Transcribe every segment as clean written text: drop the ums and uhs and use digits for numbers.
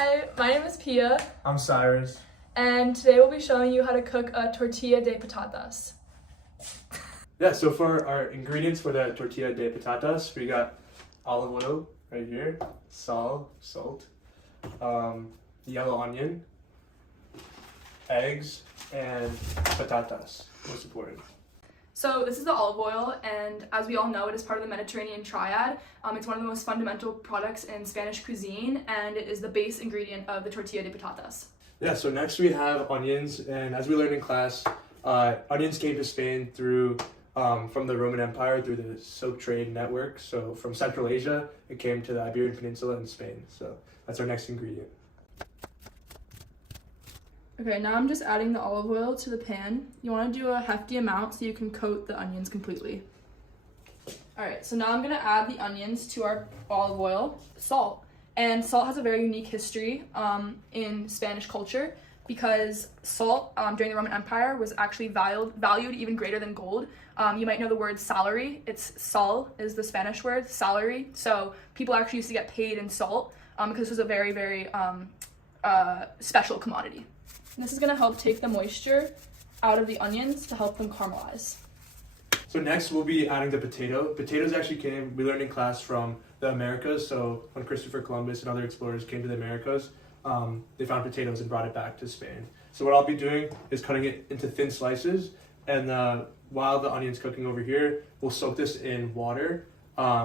Hi, my name is Pia, I'm Cyrus. and today we'll be showing you how to cook a tortilla de patatas. Yeah, so for our ingredients for the tortilla de patatas, we got olive oil right here, salt, yellow onion, eggs, and patatas, most important. So this is the olive oil, and as we all know, it is part of the Mediterranean triad. It's one of the most fundamental products in Spanish cuisine, and it is the base ingredient of the tortilla de patatas. Yeah, so next we have onions, and as we learned in class, onions came to Spain through from the Roman Empire through the Silk Trade Network. So from Central Asia, it came to the Iberian Peninsula and Spain. So that's our next ingredient. Okay, now I'm just adding the olive oil to the pan. You want to do a hefty amount so you can coat the onions completely. Alright, so now I'm going to add the onions to our olive oil, salt. And salt has a very unique history in Spanish culture because salt during the Roman Empire was actually valued even greater than gold. You might know the word salary. It's sal is the Spanish word, salary. So people actually used to get paid in salt because this was a very, very special commodity. And this is going to help take the moisture out of the onions to help them caramelize. So next we'll be adding the potato. Potatoes actually we learned in class from the Americas. So when Christopher Columbus and other explorers came to the Americas, they found potatoes and brought it back to Spain. So what I'll be doing is cutting it into thin slices, and while the onion's cooking over here, we'll soak this in water,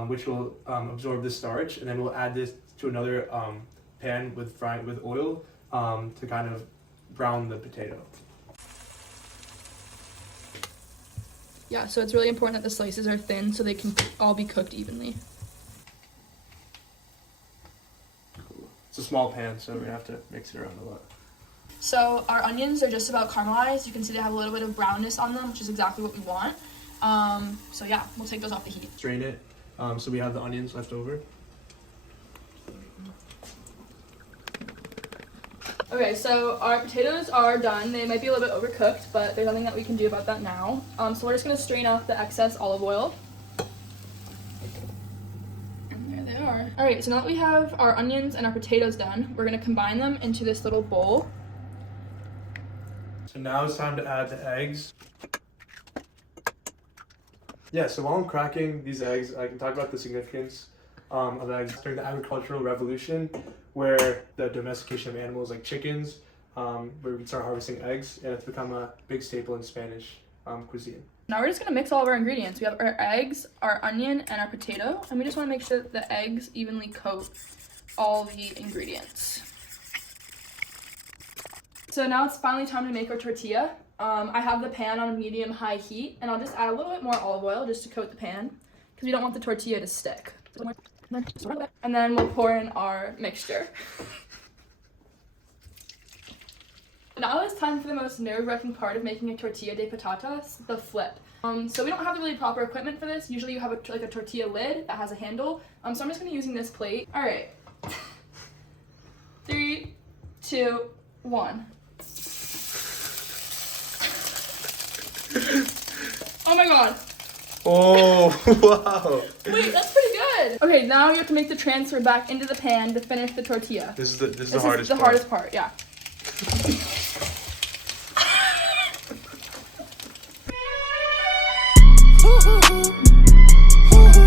which will absorb the starch, and then we'll add this to another pan with oil to kind of brown the potato. Yeah, so it's really important that the slices are thin so they can all be cooked evenly. Cool. It's a small pan, so we're gonna have to mix it around a lot. So our onions are just about caramelized. You can see they have a little bit of brownness on them, which is exactly what we want. So yeah, we'll take those off the heat. Strain it, so we have the onions left over. Okay, so our potatoes are done. They might be a little bit overcooked, but there's nothing that we can do about that now. So we're just gonna strain off the excess olive oil. And there they are. All right, so now that we have our onions and our potatoes done, we're gonna combine them into this little bowl. So now it's time to add the eggs. Yeah, so while I'm cracking these eggs, I can talk about the significance of eggs during the agricultural revolution, where the domestication of animals like chickens, where we start harvesting eggs, and it's become a big staple in Spanish cuisine. Now we're just gonna mix all of our ingredients. We have our eggs, our onion, and our potato, and we just wanna make sure that the eggs evenly coat all the ingredients. So now it's finally time to make our tortilla. I have the pan on a medium-high heat, and I'll just add a little bit more olive oil just to coat the pan, because we don't want the tortilla to stick. And then we'll pour in our mixture. Now it's time for the most nerve-wracking part of making a tortilla de patatas, the flip. So we don't have the really proper equipment for this. Usually you have a tortilla lid that has a handle. So I'm just gonna be using this plate. All right. 3, 2, 1. Oh my god. Oh, wow. Wait, that's pretty good. Okay, now you have to make the transfer back into the pan to finish the tortilla. This is the This hardest is the part. hardest part, yeah.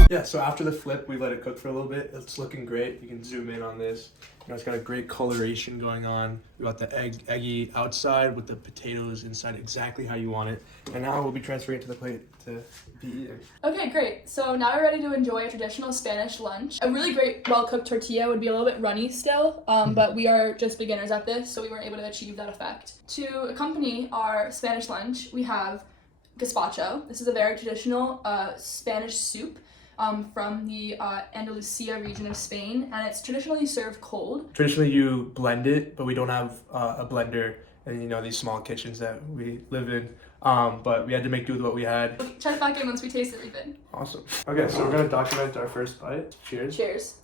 Yeah, so after the flip, we let it cook for a little bit. It's looking great. You can zoom in on this. You know, it's got a great coloration going on. We got the eggy outside with the potatoes inside exactly how you want it. And now we'll be transferring it to the plate to be eaten. Okay, great. So now we're ready to enjoy a traditional Spanish lunch. A really great, well-cooked tortilla would be a little bit runny still, but we are just beginners at this, so we weren't able to achieve that effect. To accompany our Spanish lunch, we have Gazpacho. This is a very traditional Spanish soup. From the Andalusia region of Spain, and it's traditionally served cold. Traditionally, you blend it, but we don't have a blender in these small kitchens that we live in. But we had to make do with what we had. We'll check back in once we taste everything. Awesome. Okay, so we're gonna document our first bite. Cheers. Cheers.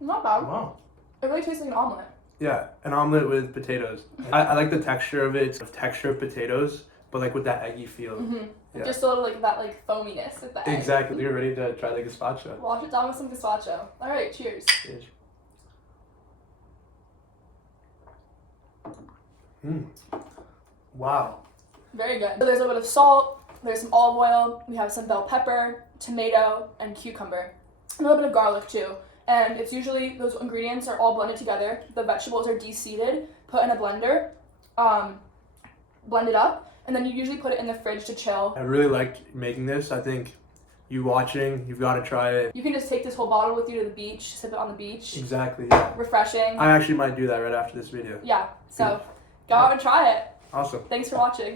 Not bad. Wow. It really tastes like an omelet. Yeah, an omelet with potatoes. I like the texture of it. It's the texture of potatoes, but like with that eggy feel. Yeah. Just a little like that like foaminess at the end. Exactly. You're ready to try the gazpacho. Wash it down with some gazpacho. All right, cheers. Cheers. Wow. Very good. So there's a little bit of salt, there's some olive oil, we have some bell pepper, tomato, and cucumber. A little bit of garlic too. And it's usually, those ingredients are all blended together. The vegetables are de-seeded, put in a blender, blend it up, and then you usually put it in the fridge to chill. I really liked making this. I think you watching, you've got to try it. You can just take this whole bottle with you to the beach, sip it on the beach. Exactly, yeah. Refreshing. I actually might do that right after this video. Yeah, so go out and try it. Awesome. Thanks for watching.